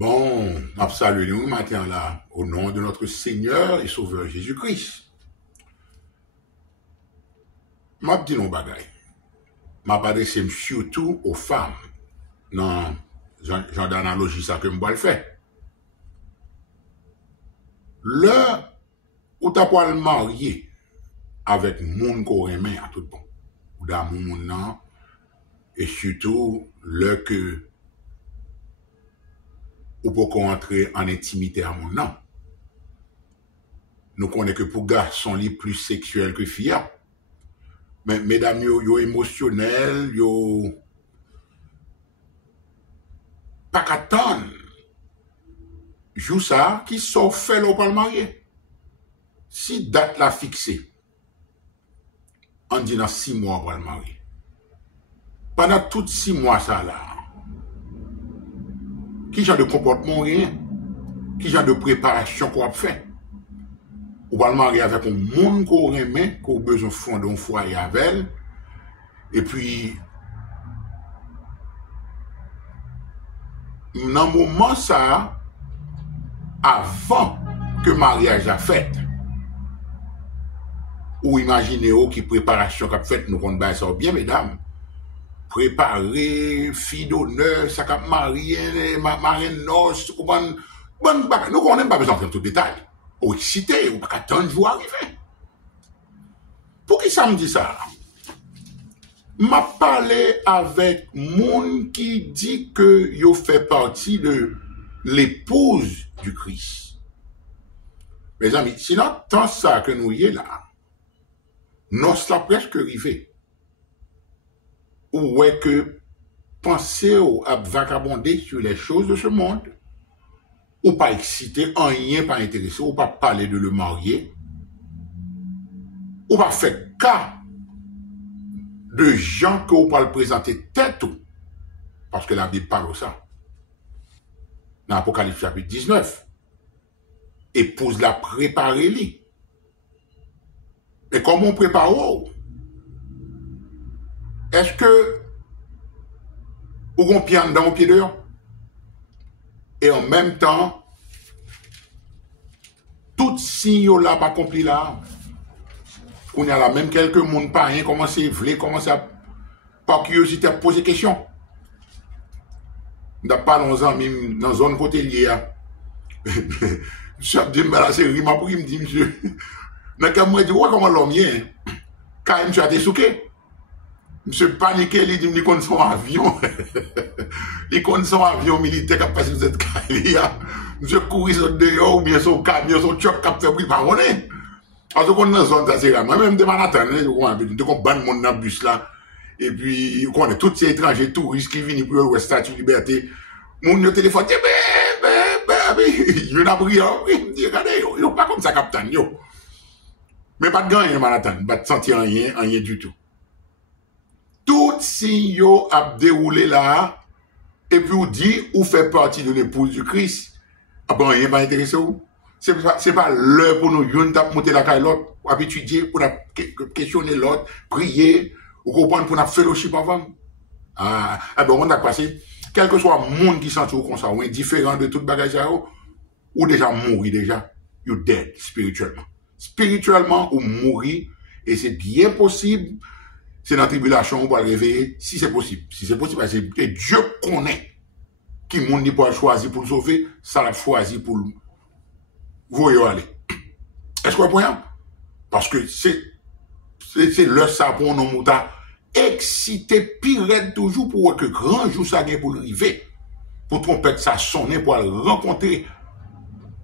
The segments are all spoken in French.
Bon, je salue nous matin là, au nom de notre Seigneur et Sauveur Jésus-Christ. Je dis non bagay. Je m'adresse surtout aux femmes. Non, genre d'analogie ça que je vais le faire. Le ou t'as pas le marié avec moun qu'on remet à tout bon. Ou dans mon non, et surtout le que ou pour qu'on entre en intimité à mon nom. Nous connaissons que pour garçons les plus sexuels que filles. Mais mesdames, yo émotionnel, yo pas qu'attendre. Jou ça qui sont fait là pour le marier. Si date la fixée, on dit dans 6 mois pour le marier. Pendant tous 6 mois ça là, qui genre de comportement rien, qui genre de préparation qu'on a fait. Ou va le marier avec un monde qu'on remet, qu'on a besoin de fonder un foyer avec elle. Et puis, dans le moment ça, avant que le mariage a fait, ou imaginez qui préparation qu'a fait, nous on va ça bien, mesdames. Préparer, fille d'honneur, ça qu'a marié, marraine noce, ou bon, nous on n'aime pas besoin de faire tout détail. Ou excité, ou pas qu'attendre vous arriver. Pour qui ça me dit ça? M'a parlé avec moun qui dit que yo fait partie de l'épouse du Christ. Mes amis, si notre temps ça que nous y est là, nous sommes presque arrivés. Ou est que penser à vagabonder sur les choses de ce monde, ou pas excité, en rien pas intéressé, ou pas parler de le marier, ou pas faire cas de gens que vous pas le présenter tête tout, parce que la Bible parle de ça. Dans l'Apocalypse chapitre 19, épouse la préparez-les. Et comment on prépare? Est-ce que vous avez un pied dedans, un pied dehors? Et en même temps, tout signe là pas accompli là, on y a là même quelques monde pas rien commencer à par curiosité à poser question. N'a pas dans amis dans zone côté lié. Monsieur dit mais là c'est rima pour il me dit monsieur. Dans quand moi dit ouais comment l'homme est quand monsieur a été souqué. Monsieur paniqué, il dit il connaît son avion. Il connaît son avion militaire qui a passé cette carrière. Monsieur courir sur dehors ou bien son camion, son truck qui a fait bruit par on est. Parce qu'on est dans zone ça c'est moi même de Manhattan, de qu'on ban mon dans bus là et puis on est tous ces étrangers touristes qui viennent pour le statue liberté. Mon téléphone dit il a pris il dit regardez yo pas comme ça capitaine yo. Mais pas de gagner Manhattan, pas de sentir rien du tout. Tout signe a déroulé là, et puis on dit, ou fait partie de l'épouse du Christ. Ah bon, rien pas intéressé ou? C'est pas l'heure pour nous, yon tap monter la caille l'autre, pour étudier, pour questionner l'autre, prier, ou comprendre pour nous fellowship avant. Ah ben, on a passé, quel que soit le monde qui s'entoure comme ça, ou indifférent de toute bagage, ou déjà mourir déjà, you dead, spirituellement. Spirituellement, ou mourir, et c'est bien possible. C'est dans la tribulation, on va le réveiller, si c'est possible. Si c'est possible, parce que Dieu connaît qui monde n'est pas choisi pour le sauver, ça l'a choisi pour le voyer aller. Est-ce que vous voyez? Parce que c'est le sapon non mouta excité pire toujours pour que grand jour ça gagne pour arriver. Pour trompette ça sonner pour aller rencontrer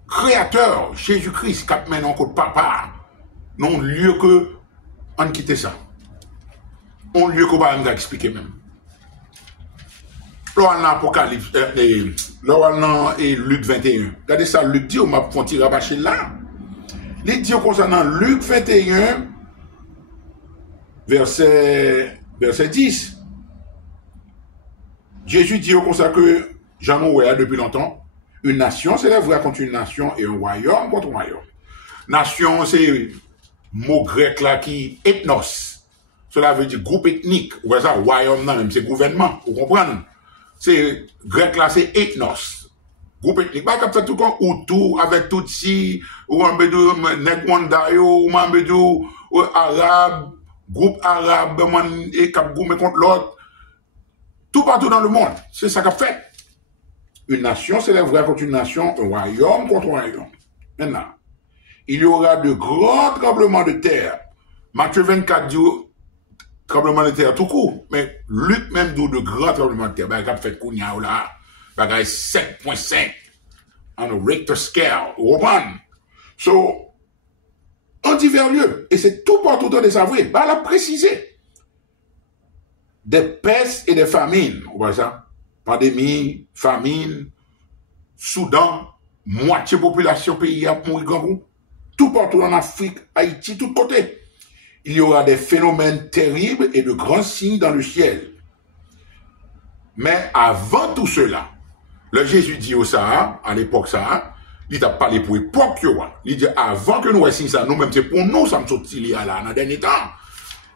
Créateur, Jésus-Christ, qui mène encore papa. Non lieu que on quitte ça. On lieu qu'on va nous expliquer même. Là, on a Apocalypse, là, on a Luc 21. Regardez ça, Luc dit, on m'a fait rabacher là. Les dit concernant Luc 21, verset 10. Jésus dit comme ça que j'en ai depuis longtemps. Une nation s'élèvera contre une nation et un royaume contre un royaume. Nation, c'est mot grec là qui ethnos. Cela veut dire groupe ethnique. Ou bien ça, royaume, non, même c'est gouvernement. Vous comprenez? C'est grec là, c'est ethnos. Groupe ethnique, pas cap fait tout comme Hutu avec Tutsi, ou Ambedou, Negwanda, ou Ambedou, ou Arabe, groupe arabe, et cap goumé contre l'autre. Tout partout dans le monde. C'est ça qu'a fait. Une nation s'élèvera contre une nation, un royaume contre un royaume. Maintenant, il y aura de grands tremblements de terre. Matthieu 24 dit tremblement de terre tout court. Mais Luc même dit de grands tremblements de terre. Ben, qu'a fait Kounia ou là. Ben, 7.5 on a Richter scale. So, en divers lieux. Et c'est tout partout dans les avoués. Ben, elle a précisé. Des pestes et des famines. Vous voyez ça? Pandémie, famine, Soudan, moitié population pays a mouru grand coup. Tout partout en Afrique, Haïti, tout côté. Il y aura des phénomènes terribles et de grands signes dans le ciel. Mais avant tout cela, le Jésus dit au Sahara, à l'époque Sahara, il t'a parlé pour l'époque, il dit avant que nous signions ça, nous-mêmes, c'est pour nous, ça me sortit là, dans le dernier temps.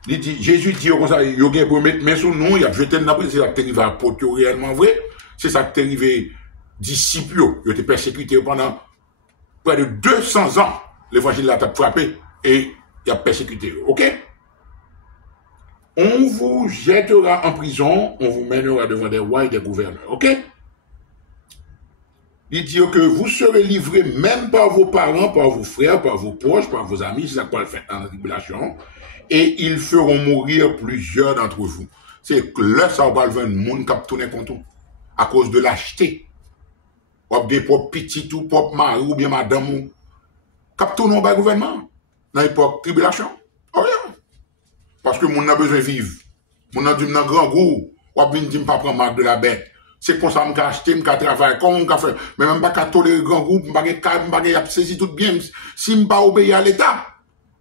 Il dit, Jésus dit comme ça, il y a pour mettre main sur nous, il a jeté dans la prise, c'est ça qui est arrivé à Porto réellement vrai, c'est ça qui est arrivé disciples, il a été persécuté pendant près de 200 ans, l'évangile l'a frappé et il a persécuté, ok? On vous jettera en prison, on vous mènera devant des rois et des gouverneurs, ok? Il dit que vous serez livrés même par vos parents, par vos frères, par vos proches, par vos amis, c'est ça qu'on le fait dans la tribulation. Et ils feront mourir plusieurs d'entre vous. C'est que là, ça va le monde qui a tourné contre vous. À cause de l'acheter. Ou des propres petits, ou propres mari, ou bien madame, ou. Qui a tourné par le gouvernement. Dans l'époque tribulation. Oh, yeah. Parce que mon a besoin de vivre. Mon a dit, dans grand goût, ou bien dit, pas prendre marque de la bête. C'est comme ça, je acheté, je travaille, comme je fait. Mais même pas tolérer grand groupe, je ne saisi tout bien. Si je ne pas obéir à l'État.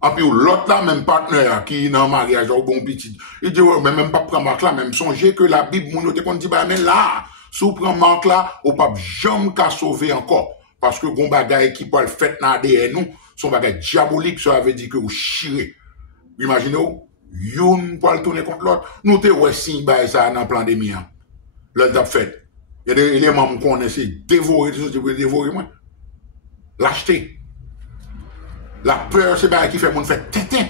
Et puis l'autre là, même partenaire qui est dans le mariage, au bon petit, il dit, mais même pas prendre marque là, même songer que la Bible, mon note, qu'on dit, bah, mais là, si vous prenez marque là, au pape jamais qu'à sauver encore. Parce que bon bagay qui peut le faire dans l'ADN, nous, son bagay diabolique, ça veut dire que vous chirez. Imaginez-vous, yon peut le tourner contre l'autre. Nous, t'es ouais, si, bah, ça, dans le plan des miens. Là, t'as fait. Il y a des éléments qu'on essaie de dévorer, tout ça, tu peux dévorer, moi. L'acheter. La peur, c'est bien qui fait mon fait tétin.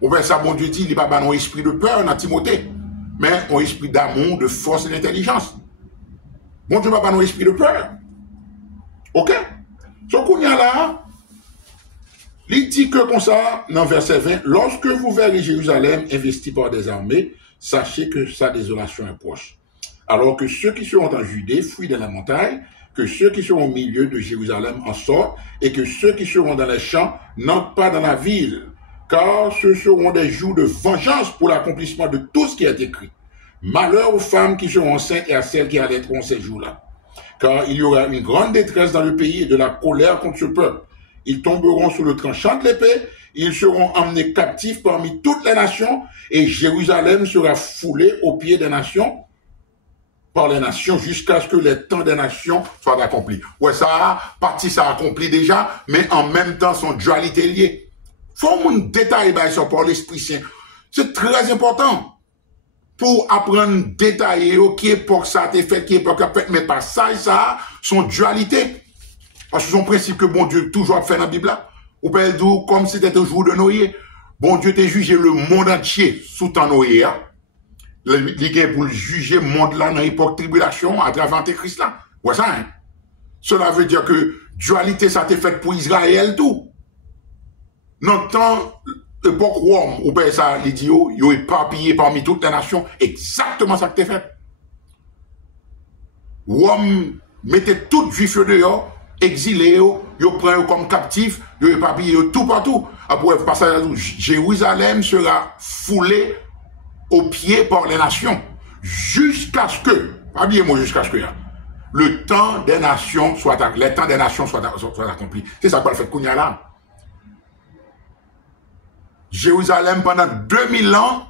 Ou bien ça, bon Dieu dit, il n'y a pas un esprit de peur dans Timothée, mais un esprit d'amour, de force et d'intelligence. Bon Dieu n'a pas un esprit de peur. Ok? Donc, on y a là, il dit que comme ça, dans verset 20, lorsque vous verrez Jérusalem investi par des armées, sachez que sa désolation est proche. Alors que ceux qui seront en Judée fuient dans la montagne, que ceux qui seront au milieu de Jérusalem en sortent, et que ceux qui seront dans les champs n'entrent pas dans la ville, car ce seront des jours de vengeance pour l'accomplissement de tout ce qui est écrit. Malheur aux femmes qui seront enceintes et à celles qui allaiteront ces jours-là. Car il y aura une grande détresse dans le pays et de la colère contre ce peuple. Ils tomberont sous le tranchant de l'épée, ils seront emmenés captifs parmi toutes les nations, et Jérusalem sera foulée aux pieds des nations, par les nations jusqu'à ce que les temps des nations soient accomplis. Ouais, ça, partie ça accompli déjà, mais en même temps, son dualité liée. Faut mon détail sur par l'Esprit Saint. C'est très important pour apprendre détailler qui époque ça a été fait, qui époque a fait, mais pas ça et ça, son dualité. Parce que son principe que bon Dieu toujours fait dans la Bible là. Ou peut dire comme si c'était un jour de Noé. Bon Dieu t'a jugé le monde entier sous temps Noé. Il pour juger le monde là dans l'époque tribulation à travers Antéchrist là. Ouais ça, hein? Cela veut dire que dualité ça a été fait pour Israël tout. Dans le temps, l'époque Rome, ou bien ça, l'idiot, il est éparpillé parmi toutes les nations, exactement ça que t'es fait. Rome mettait tout juif dehors, exilé, il prend comme captif, il est éparpillé tout partout. Après, passage Jérusalem sera foulé aux pieds par les nations, jusqu'à ce que, habillez-moi jusqu'à ce que, le temps des nations soit, les temps des nations soient accomplis. C'est ça qu'on le fait Kounia là. Jérusalem, pendant 2000 ans,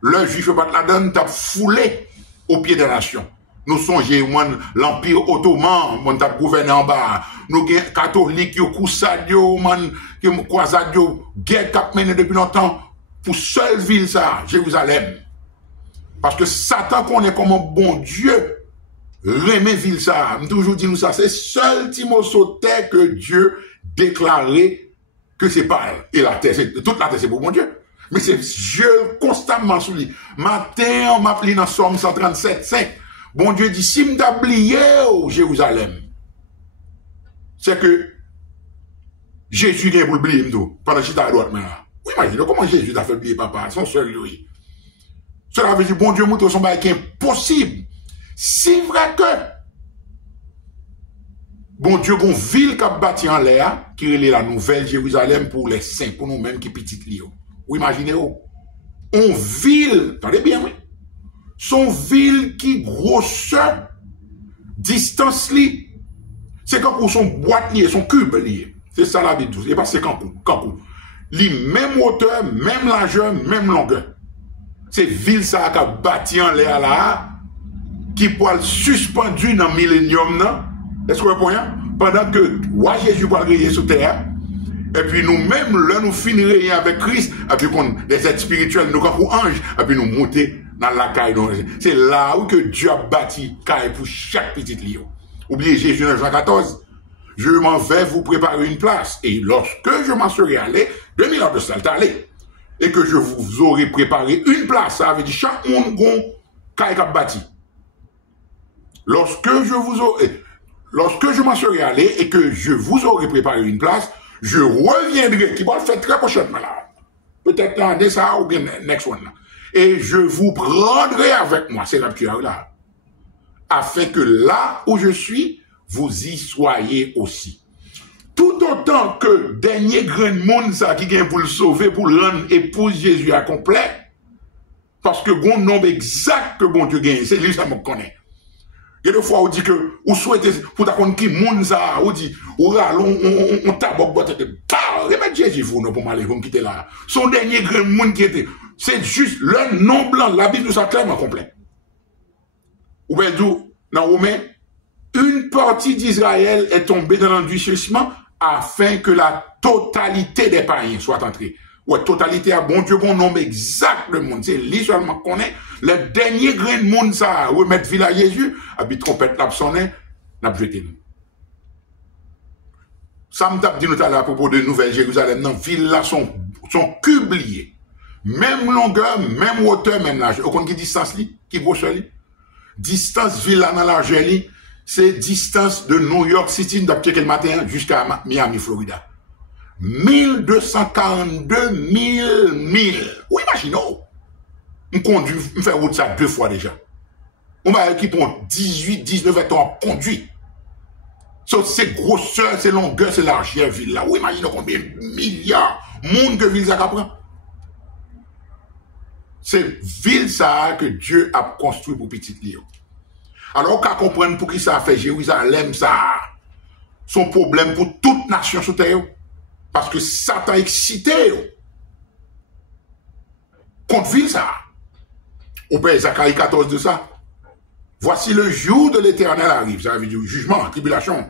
le juif la donne t'a foulé aux pieds des nations. Nous songeons, l'Empire ottoman, on t'a gouverné en bas. Nous, catholiques, coussadio, croisado, guerre qu'a mené depuis longtemps, pour seule ville ça, Jérusalem. Parce que Satan connaît comme un bon Dieu, Remet ville ça, je toujours dit nous ça, c'est seul Timothée que Dieu déclarait que c'est pas elle. Et la terre, toute la terre c'est pour mon Dieu. Mais c'est Dieu constamment sous lui. Matin, on m'appelle dans Somme 137, 5. Bon Dieu dit, si m'oublié au Jérusalem, c'est que Jésus vient pour oublier tout, pendant que j'étais à droite maintenant. Oui, imaginez comment Jésus a fait oublier papa, son seul lui. Cela veut dire, bon Dieu, montre son bail qui est impossible. Si vrai que, bon Dieu, bon ville qui a bâti en l'air, qui est la nouvelle Jérusalem pour les saints, pour nous-mêmes qui petite Lio. Vous imaginez, on ville, attendez bien, oui. Son ville qui grosseur, distance li, c'est quand pour son boîte lié, son cube lié. C'est ça la vie douce. Et pas c'est quand li même hauteur, même largeur, même longueur. C'est ville ça qui a bâti en l'air là, qui peut être suspendu dans le millénium, non? Est-ce que vous comprenez? Pendant que roi Jésus va griller sur terre, et puis nous-mêmes, là, nous finirons avec Christ, et puis les êtres spirituels, nous comme anges, et puis nous monter dans la caille. C'est là où que Dieu a bâti caille pour chaque petite lion. Oubliez Jésus dans Jean 14. Je m'en vais vous préparer une place. Et lorsque je m'en serai allé, 2000 ans de ça, allé. Et que je vous aurai préparé une place. Ça veut dire chaque monde caille a bâti. Lorsque je m'en serai allé et que je vous aurai préparé une place, je reviendrai, qui va le faire très prochainement là. Peut-être dans ça ou bien next one là. Et je vous prendrai avec moi, c'est rapture là. Afin que là où je suis, vous y soyez aussi. Tout autant que dernier grain de monde ça qui vient pour le sauver, pour le rendre épouse Jésus à complet, parce que bon nombre exact que bon Dieu gagne, c'est lui ça me connaît. Il y a des fois où on dit que, ou souhaitez, pour t'apprendre qui monde ça, on dit, on tabac, remettre Jésus, vous, non, pour m'aller, vous me quitter là. Son dernier grain monde qui était, c'est juste le nom blanc, la Bible nous ça clairement complet. Ou bien, dans Romain, une partie d'Israël est tombée dans l'endurcissement afin que la totalité des païens soit entrée. Ouais, totalité à bon Dieu, bon nombre exact le monde. C'est lui seulement qu'on est. Le dernier grain de monde, ça, remettre ville à Jésus, habite trompette là, sonner, n'a jeté nous. Ça me tape dit nous à propos de Nouvelle Jérusalem, non, ville là sont cubliés. Même longueur, même hauteur, même largeur. Au compte qui distance li, qui grosseur li. Distance ville là dans largeur li, c'est distance de New York City, d'après le matin, jusqu'à Miami, Florida. 1242 milles. Oui, imaginez. On conduit, on fait route ça 2 fois déjà. On va qui prend 18, 19 ans à conduire. C'est grosseur, c'est longueur, c'est largeur, ville là. Oui, imaginez combien de milliards de monde que ville ça prend. C'est ville ça que Dieu a construit pour Petite Lyon. Alors, qu'à comprendre pour qui ça a fait Jérusalem, ça, son problème pour toute nation sur terre. Parce que Satan excité contre ville ça. On peut Zacharie 14 de ça. Voici le jour de l'Éternel arrive. Ça veut dire jugement, tribulation.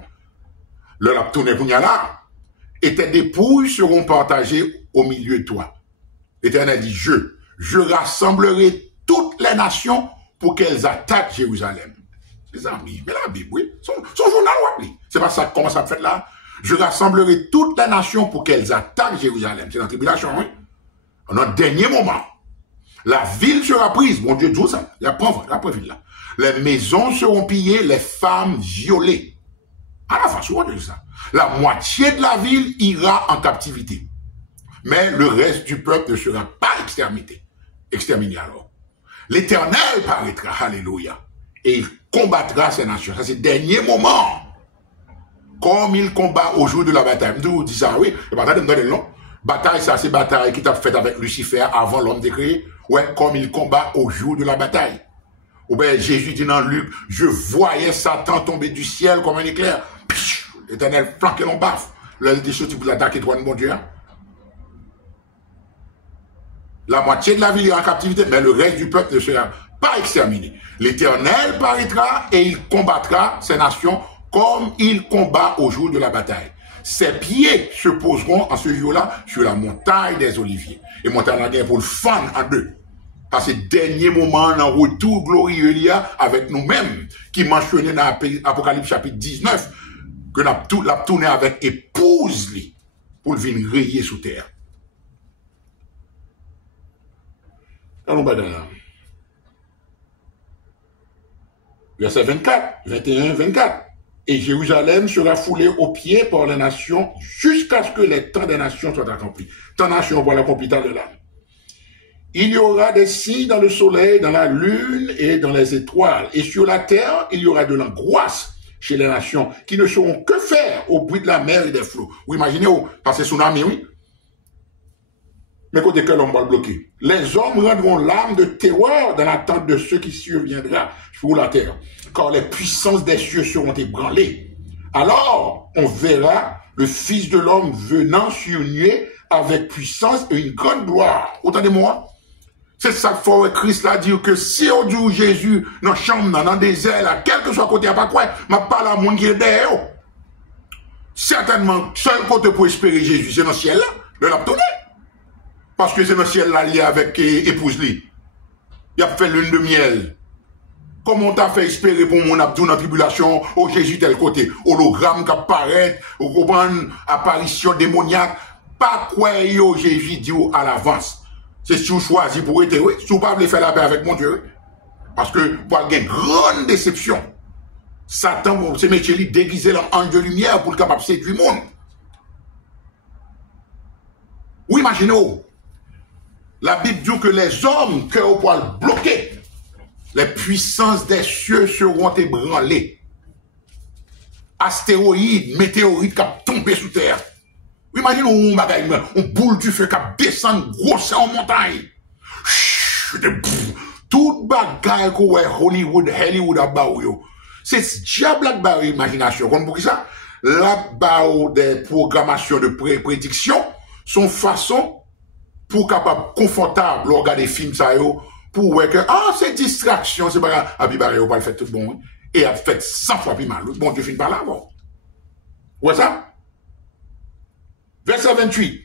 Le lap tourné pour là. Et tes dépouilles seront partagées au milieu de toi. L'Éternel dit je rassemblerai toutes les nations pour qu'elles attaquent Jérusalem. Les amis, mais la Bible, oui. Son journal, oui. C'est pas ça comment ça fait là. Je rassemblerai toutes les nations pour qu'elles attaquent Jérusalem. C'est la tribulation, oui. En un dernier moment, la ville sera prise. Mon Dieu, tout ça. La preuve là. Les maisons seront pillées, les femmes violées. À la face, on dit ça. La moitié de la ville ira en captivité. Mais le reste du peuple ne sera pas exterminé alors. L'Éternel paraîtra, alléluia. Et il combattra ces nations. Ça, c'est le dernier moment. Comme il combat au jour de la bataille. Je vous dis ça, oui. La bataille me donne le nom. Bataille, ça, c'est bataille qui t'a fait avec Lucifer avant l'homme décréé. Ouais, comme il combat au jour de la bataille. Ou bien, Jésus dit dans Luc, je voyais Satan tomber du ciel comme un éclair. L'Éternel flanquait l'on baffe. Là, il dit, tu peux l'attaquer, toi, mon Dieu. La moitié de la ville est en captivité, mais le reste du peuple ne sera pas exterminé. L'Éternel paraîtra et il combattra ces nations comme il combat au jour de la bataille. Ses pieds se poseront en ce jour-là sur la montagne des Oliviers. Et montagne la guerre pour le fendre en deux. à ces derniers moments, dans retour glorieux il y a avec nous-mêmes, qui mentionnait dans Apocalypse chapitre 19, que l'a tourné avec épouse li, pour venir rayer sous terre. Allons bas là. Verset 24, 21, 24. Et Jérusalem sera foulée aux pieds par les nations jusqu'à ce que les temps des nations soient accomplis. Tant nations voilà accompli de là. Il y aura des signes dans le soleil, dans la lune et dans les étoiles. Et sur la terre, il y aura de l'angoisse chez les nations qui ne sauront que faire au bruit de la mer et des flots. Vous imaginez, parce que tsunami, oui. Mais côté que l'homme va le bloquer. Les hommes rendront l'âme de terreur dans l'attente de ce qui surviendra sur la terre. Car les puissances des cieux seront ébranlées. Alors, on verra le Fils de l'homme venant sur une nuée avec puissance et une grande gloire. Entendez-moi? C'est ça qu'il faut Christ là dire que si on dit Jésus dans la chambre, dans le désert, là, quel que soit côté, pas quoi, je parle à monde qui est derrière. Certainement, seul côté pour espérer Jésus, c'est dans le ciel là, le l'a tourné. Parce que c'est dans le ciel là, lié avec épouse lui. Il a fait lune de miel. Comment on t'a fait espérer pour mon abdou dans la tribulation, au Jésus tel côté, hologramme qui apparaît, au apparition démoniaque, pas quoi yo Jésus dit à l'avance. C'est si vous choisissez pour être, oui, si vous ne pouvez pas faire la paix avec mon Dieu, parce que pour avoir une grande déception, Satan, c'est métier lui déguiser l'ange de lumière pour le capable de séduire le monde. Oui, imaginez-vous. La Bible dit que les hommes que au poil bloqués, les puissances des cieux seront ébranlées. Astéroïdes, météorites qui tombent sous terre. Imaginez un boule du feu qui descend grosse en montagne. Tout bagaille que Hollywood a baou. C'est ce diable qui a l'imagination. Comme pour ça, la baou des programmations de prédiction sont façon pour capable confortable regarder des films ça yo pour voir que c'est distraction, c'est pas à Bibaré on va le faire tout bon et a fait 100 fois plus mal. Bon Dieu finit par là bon. Ouais ça? Verset 28.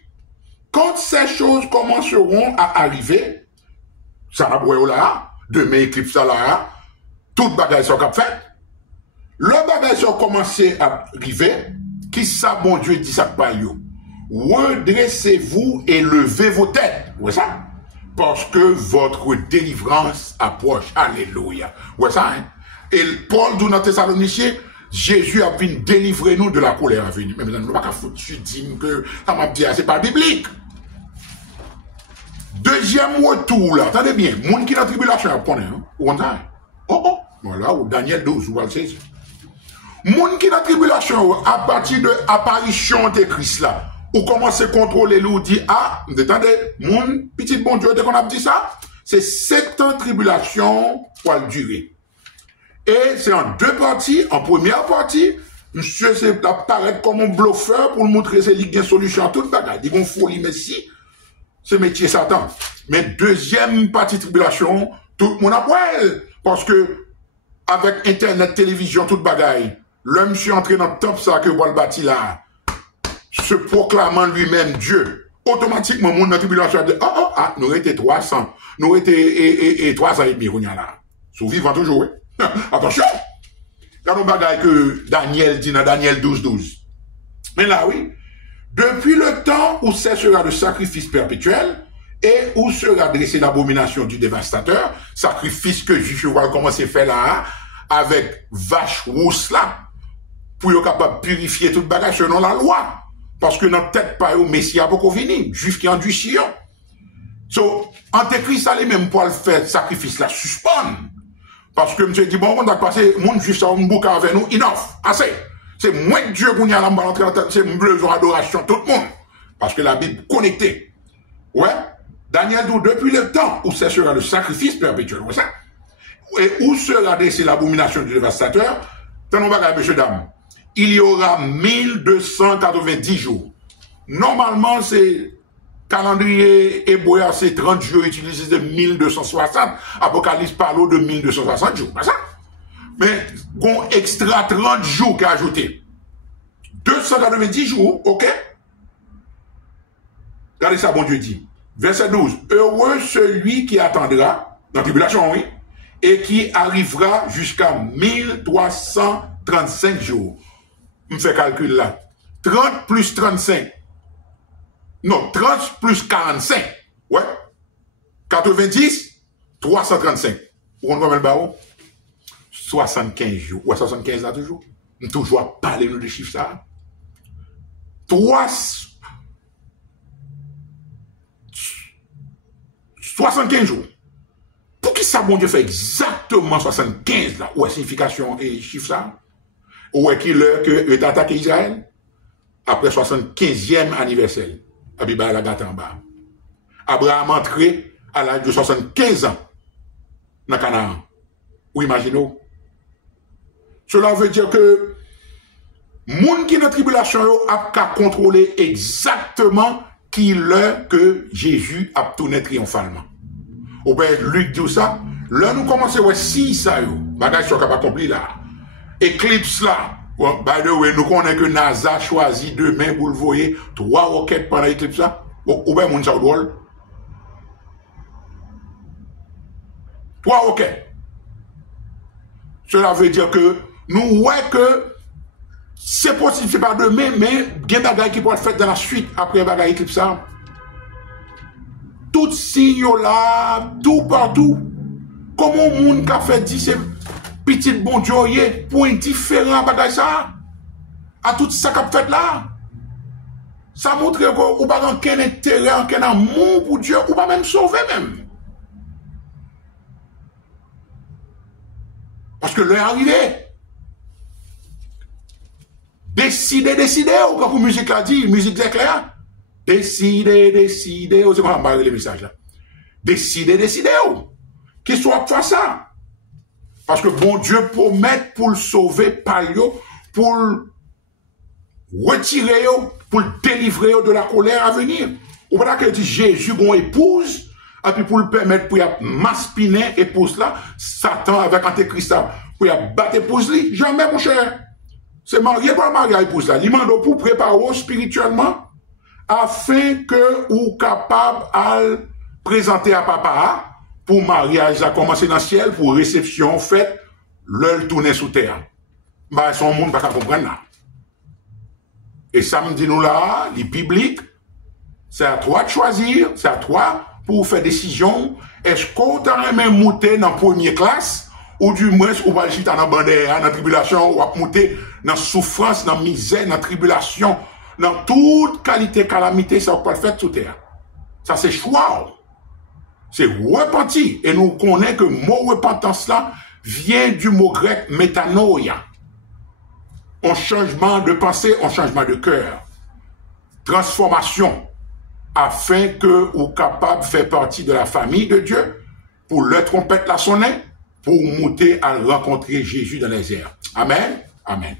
Quand ces choses commenceront à arriver, ça va boire là, demain éclipse là, toute bagaille sont cap fait. Le bagaille sont commencé à arriver, qui ça bon Dieu dit ça pas yo. Redressez-vous et levez vos têtes. Ouais ça? Parce que votre délivrance approche. Alléluia. Ouais ça, hein? Et Paul dit dans Thessaloniciens, Jésus a venu délivrer nous de la colère à venir. Mais nous ne pouvons pas foutre sur dire que ça m'a dit, c'est pas biblique. Deuxième retour là, attendez bien, monde qui est dans la tribulation, vous connaissez, hein? Où on a? Voilà, ou Daniel 12, vous le savez. Monde qui est dans la tribulation, à partir de l'apparition de Christ là, ou commence à contrôler l'eau, dit, attendez, mon petit bon Dieu, dès qu'on a dit ça, c'est 7 ans de tribulation pour le durer. Et c'est en deux parties. En première partie, monsieur c'est apparaître comme un bluffeur pour montrer ses ligues de solution à toute bagaille. Ils vont folie, mais si, c'est métier Satan. Mais deuxième partie de tribulation, tout le monde a poil. Parce que, avec Internet, télévision, toute bagaille, l'homme suis entré dans le temple, ça que voit le bâti là, se proclamant lui-même Dieu. Automatiquement, mon tribulation a dit, nous étions 300. Nous étions 300 et demi, on y a là. Sous vivant toujours, oui. Attention, il y a un bagage que Daniel dit dans Daniel 12. Mais là, oui, depuis le temps où cessera le sacrifice perpétuel et où sera dressée l'abomination du dévastateur, sacrifice que Juif va commencer à faire là, avec vache rousse là, pour être capable de purifier toute bagage selon la loi. Parce que dans tête pas au Messie a beaucoup fini, Juif qui endurci. So, Antéchrist a les mêmes pour le faire sacrifice là, suspend. Parce que monsieur dit, bon, on a passé, mon juif, ça, on bouca avec nous, enough, assez. C'est moins de Dieu qu'on y a là, c'est besoin d'adoration, tout le monde. Parce que la Bible connectée. Ouais. Daniel dit, depuis le temps où cessera le sacrifice perpétuel, ouais ça. Et où sera dressée l'abomination du dévastateur, tenons bagage, monsieur, dame. Il y aura 1290 jours. Normalement, c'est, calendrier hébreu, c'est 30 jours utilisés de 1260. Apocalypse parle de 1260 jours. Pas ça? Mais, bon, extra 30 jours qui a ajouté. 290 jours, ok? Regardez ça, bon Dieu dit. Verset 12. Heureux celui qui attendra, dans la tribulation, oui, et qui arrivera jusqu'à 1335 jours. Je me fais calcul là. 30 plus 35. Non, 30 plus 45. Ouais. 90, 335. Vous comprenez le barreau? 75 jours. Ouais, 75 là toujours. On toujours parler de chiffres ça. 75 jours. Pour qui ça, bon Dieu, fait exactement 75 là? Ouais, signification et chiffre ça? Ou est-ce qu'il a attaqué Israël? Après 75e anniversaire. Abiba la gâte en bas. Abraham entré à l'âge de 75 ans dans Canaan. Ou imaginez. Cela veut dire que moun qui est dans la tribulation a qu'à contrôler exactement qui l'heure que Jésus a tourné triomphalement. Ou bien Luc dit ça. Là nous commençons à si ça yo. Bagage soit capable accompli là. Éclipse là. Well, by the way, nous connaissons que NASA choisit demain pour le voyer 3 roquettes pendant l'éclipse là. Ou bien moun ça drôle. 3 roquettes. Cela veut dire que nous voyons que c'est possible, c'est pas demain, mais il y a des bagages qui peuvent être faits dans la suite après bagages éclipse ça. Tout signe là, tout partout. Comment le monde a fait dire c'est petit bon Dieu pour indifférent bagages ça? À tout ça qu'a fait là? Ça montre que vous n'avez pas aucun intérêt, aucun amour pour Dieu, ou pas même sauver même. Parce que l'heure est arrivée. Décidez, ou quand la musique l'a dit, musique est claire. Décidez, c'est comment on va parler le message là. Décidez, qu'il soit faire ça. Parce que bon Dieu promet pour le sauver par yo, pour le retirer yo, pour le délivrer yo de la colère à venir. Ou pas que dit Jésus bon épouse, et puis pour le permettre pour y maspiner épouse là, Satan avec Antéchrist pour y battre épouse li, jamais mon cher. C'est marié par mariage épouse là. Il mande pour préparer spirituellement afin que ou capable à présenter à papa pour mariage à commencer dans le ciel pour réception faite l'heure tourner sous terre. Bah son monde pas comprendre là. Et ça me dit nous là, les bibliques, c'est à toi de choisir, c'est à toi pour faire décision. Est-ce qu'on t'a même monté dans la première classe ou du moins ou va le dans la bandère, dans la tribulation, ou à monter dans la souffrance, dans la misère, dans la tribulation, dans toute qualité, calamité, ça va pas le faire sous terre. Ça c'est choix. C'est repenti. Et nous connaissons que le mot repentance là vient du mot grec métanoïa. Un changement de pensée, un changement de cœur. Transformation. Afin que vous capable de faire partie de la famille de Dieu, pour le trompette la sonner, pour monter à rencontrer Jésus dans les airs. Amen. Amen.